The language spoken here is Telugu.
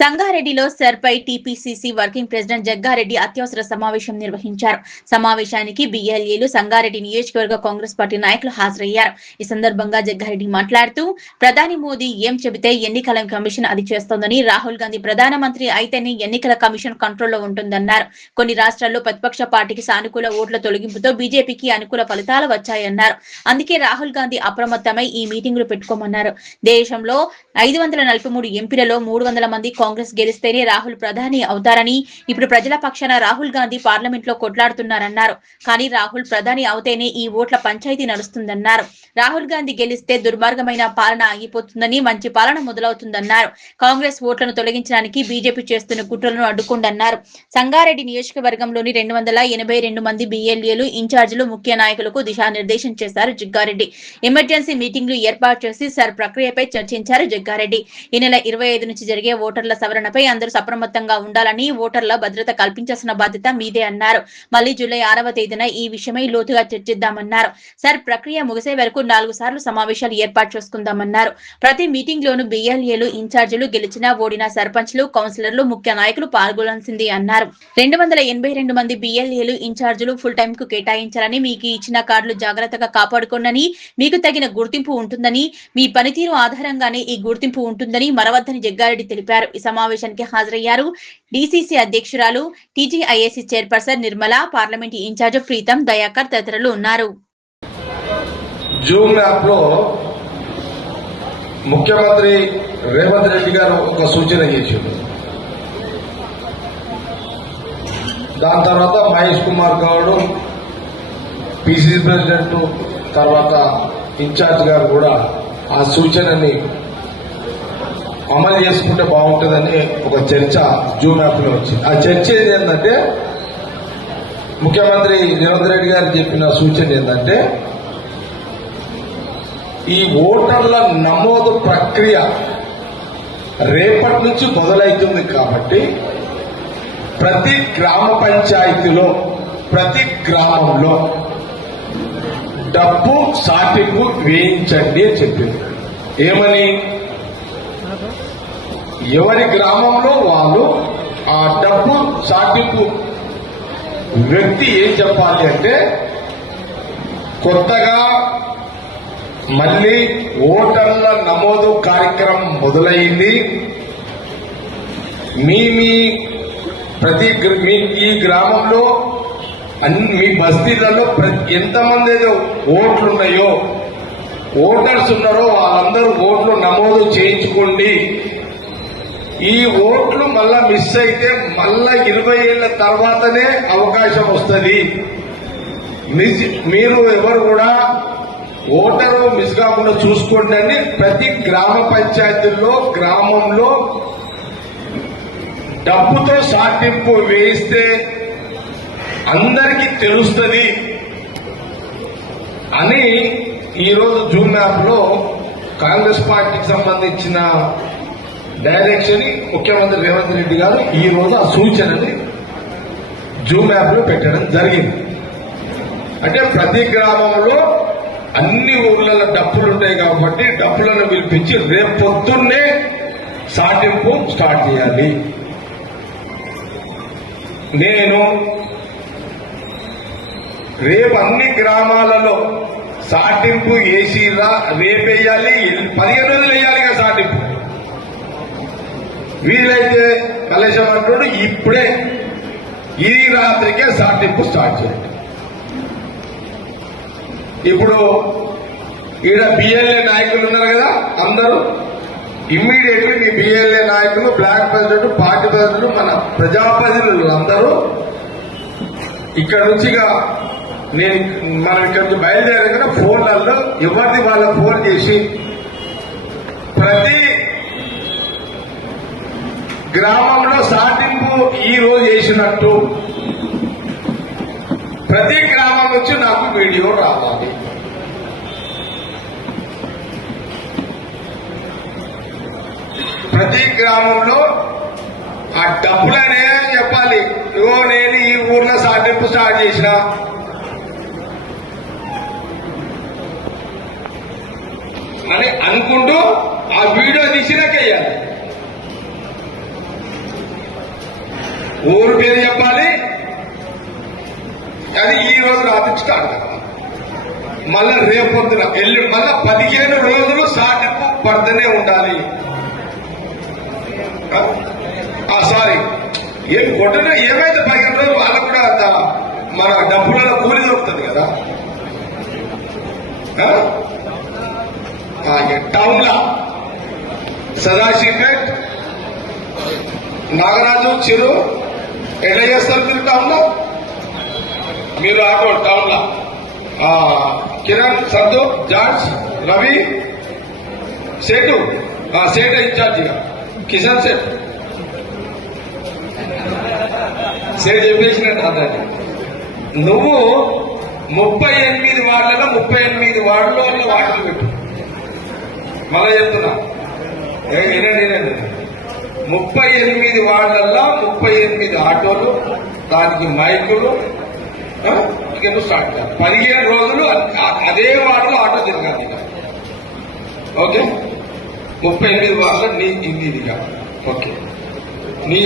సంగారెడ్డిలో సర్పై టీపీసీసీ వర్కింగ్ ప్రెసిడెంట్ జగ్గారెడ్డి అత్యవసర సమావేశం నిర్వహించారు. సమావేశానికి బీఎల్ఏలు, సంగారెడ్డి నియోజకవర్గ కాంగ్రెస్ పార్టీ నాయకులు హాజరయ్యారు. ఈ సందర్భంగా జగ్గారెడ్డి మాట్లాడుతూ, ప్రధాని మోదీ ఏం చెబితే ఎన్నికల కమిషన్ అది చేస్తోందని, రాహుల్ గాంధీ ప్రధానమంత్రి అయితేనే ఎన్నికల కమిషన్ కంట్రోల్లో ఉంటుందన్నారు. కొన్ని రాష్ట్రాల్లో ప్రతిపక్ష పార్టీకి సానుకూల ఓట్ల తొలగింపుతో బీజేపీకి అనుకూల ఫలితాలు వచ్చాయన్నారు. అందుకే రాహుల్ గాంధీ అప్రమత్తమై ఈ మీటింగులు పెట్టుకోమన్నారు. దేశంలో 543 ఎంపీలలో 300 మంది కాంగ్రెస్ గెలిస్తేనే రాహుల్ ప్రధాని అవుతారని, ఇప్పుడు ప్రజల పక్షాన రాహుల్ గాంధీ పార్లమెంట్ లో కొట్లాడుతున్నారన్నారు. కానీ రాహుల్ ప్రధాని అవుతేనే ఈ ఓట్ల పంచాయతీ నడుస్తుందన్నారు. రాహుల్ గాంధీ గెలిస్తే దుర్మార్గమైన పాలన ఆగిపోతుందని, మంచి పాలన మొదలవుతుందన్నారు. కాంగ్రెస్ ఓట్లను తొలగించడానికి బీజేపీ చేస్తున్న కుట్రలను అడ్డుకోండన్నారు. సంగారెడ్డి నియోజకవర్గంలోని 282 మంది బీఎల్ఏలు, ఇన్ఛార్జీలు, ముఖ్య నాయకులకు దిశానిర్దేశం చేశారు జగ్గారెడ్డి. ఎమర్జెన్సీ మీటింగ్లు ఏర్పాటు చేసి సర్ ప్రక్రియపై చర్చించారు జగ్గారెడ్డి. ఈ నెల 25 నుంచి జరిగే ఓటర్ల సవరణపై అందరూ అప్రమత్తంగా ఉండాలని, ఓటర్ల భద్రత కల్పించాల్సిన బాధ్యత మీదే అన్నారు. మళ్లీ జూలై 6వ తేదీన ఈ విషయమై లోతుగా చర్చిద్దామన్నారు. సర్ ప్రక్రియ ముగిసే వరకు 4 సార్లు సమావేశాలు ఏర్పాటు చేసుకుందామన్నారు. ప్రతి మీటింగ్ లోను బీఎల్ఏలు, ఇన్ఛార్జీలు, గెలిచిన ఓడిన సర్పంచ్లు, కౌన్సిలర్లు, ముఖ్య నాయకులు పాల్గొనాల్సింది అన్నారు. 282 మంది బీఎల్ఏలు, ఇన్ఛార్జీలు ఫుల్ టైం కు కేటాయించాలని, మీకు ఇచ్చిన కార్డులు జాగ్రత్తగా కాపాడుకోండి, మీకు తగిన గుర్తింపు ఉంటుందని, మీ పనితీరు ఆధారంగానే ఈ గుర్తింపు ఉంటుందని మరవద్దని జగ్గారెడ్డి తెలిపారు. ఈ సమావేశానికి హాజరయ్యారు డీసీసీ అధ్యక్షురాలు, TGIAC chairperson Nirmala, parliament incharge Pritam, Dayakar తదితరులు ఉన్నారు. జూమ్ యాప్ లో ముఖ్యమంత్రి రేవంత్ రెడ్డి గారు ఒక సూచన చేశారు. దాని తర్వాత మహేష్ కుమార్ గౌడ్, పిసిసి ప్రెసిడెంట్, తర్వాత ఇన్ఛార్జ్ గారు కూడా ఆ సూచనని అమలు చేసుకుంటే బాగుంటుందని ఒక చర్చ జూమ్ యాప్ లో వచ్చింది. ఆ చర్చ ఏంటంటే, ముఖ్యమంత్రి రేవంత్ రెడ్డి గారు చెప్పిన సూచన ఏంటంటే, ఈ ఓటర్ల నమోదు ప్రక్రియ రేపటి నుంచి మొదలవుతుంది కాబట్టి ప్రతి గ్రామ పంచాయతీలో, ప్రతి గ్రామంలో డబ్బు సాటింపు వేయించండి అని చెప్పింది. ఏమని? ఎవరి గ్రామంలో వాళ్ళు ఆ డబ్బు సాటింపు వ్యక్తి ఏం చెప్పాలి అంటే, కొత్తగా మళ్లీ ఓటర్ల నమోదు కార్యక్రమం మొదలైంది, మీ ఈ గ్రామంలో మీ బస్తీలలో ఎంతమంది ఓట్లున్నాయో, ఓటర్స్ ఉన్నారో వాళ్ళందరూ ఓట్లు నమోదు చేయించుకోండి. ఈ ఓట్లు మళ్ళా మిస్ అయితే మళ్ళా 20 ఏళ్ల తర్వాతనే అవకాశం వస్తుంది. మీరు ఎవరు కూడా ఓటరు మిస్ కాకుండా చూసుకోండి అని ప్రతి గ్రామ పంచాయతీల్లో, గ్రామంలో డబ్బుతో సాటింపు వేయిస్తే అందరికీ తెలుస్తుంది అని ఈరోజు జూమ్ యాప్ లో కాంగ్రెస్ పార్టీకి సంబంధించిన డైరెక్షన్ ముఖ్యమంత్రి రేవంత్ రెడ్డి గారు ఈ రోజు ఆ సూచనని జూమ్ యాప్ లో పెట్టడం జరిగింది. అంటే ప్రతి గ్రామంలో అన్ని ఊర్లలో డబ్బులు ఉంటాయి కాబట్టి డబ్బులను పిలిపించి రేపు పొద్దున్నే సాటింపు స్టార్ట్ చేయాలి. నేను రేపు అన్ని గ్రామాలలో సాటింపు వేసిరా, రేపేయాలి, 15 రోజులు వేయాలి కదా సాటింపు. వీలైతే కలేశం అంటాడు ఇప్పుడే ఈ రాత్రికే సాటింపు స్టార్ట్ చేయండి. ఇప్పుడు ఈడ బిఎల్ఏ నాయకులు ఉన్నారు కదా, అందరూ ఇమ్మీడియట్లీ మీ బిఎల్ఏ నాయకులు, బ్లాక్ ప్రెసిడెంట్, పార్టీ ప్రెసిడెంట్, మన ప్రజాప్రతినిధులు అందరూ ఇక్కడ నుంచి మనం ఇక్కడ నుంచి బయలుదేరగానే ఫోన్లలో ఎవరిది వాళ్ళ ఫోన్ చేసి ప్రతి గ్రామంలో సాటింపు ఈ రోజు చేసినట్టు ప్రతి గ్రామం నుంచి నాకు వీడియో రావాలి. ప్రతి గ్రామంలో ఆ డబ్బులనే చెప్పాలి. ఇగో నేను ఈ ఊర్లో సాటింపు స్టార్ట్ చేసిన, అని అనుకుంటూ ఆ వీడియో తీసినాకేయాలి. ఊరు పేరు చెప్పాలి, అది ఈ రోజు రాత్రి స్టార్ట్ కావాలి. మళ్ళా రేపొద్దున మళ్ళా 15 రోజులు సాటింపు పడుతూనే ఉండాలి. సారీ, ఏం కొట్టనే ఏమైతే 15 రోజులు వాళ్ళకు కూడా మన డబ్బులలో కూలి దొరుకుతుంది కదా. టౌన్ లా సదాశివపేట్, నాగరాజు, చిరు ఎట్లా చేస్తారు మీరు టౌన్ లో? మీరు ఆటో టౌన్ లా కిరణ్, సంతు, జార్జ్, రవి, సేటు ఇన్ఛార్జిగా, కిషన్ సేట్ చెప్పేసిన దాన్ని నువ్వు 38 వార్డులలో 38 వార్డులో వాటిని పెట్టు. మళ్ళా చెప్తున్నా, వినండి, 38 వార్డులలో 38 ఆటోలు, దానికి మైకులు, ఇక స్టార్ట్ కాదు. 15 రోజులు అదే వార్డులో ఆటో తిరగాలి. ఓకే, 38 వార్డులో నీ ఇదిగా. ఓకే, నీ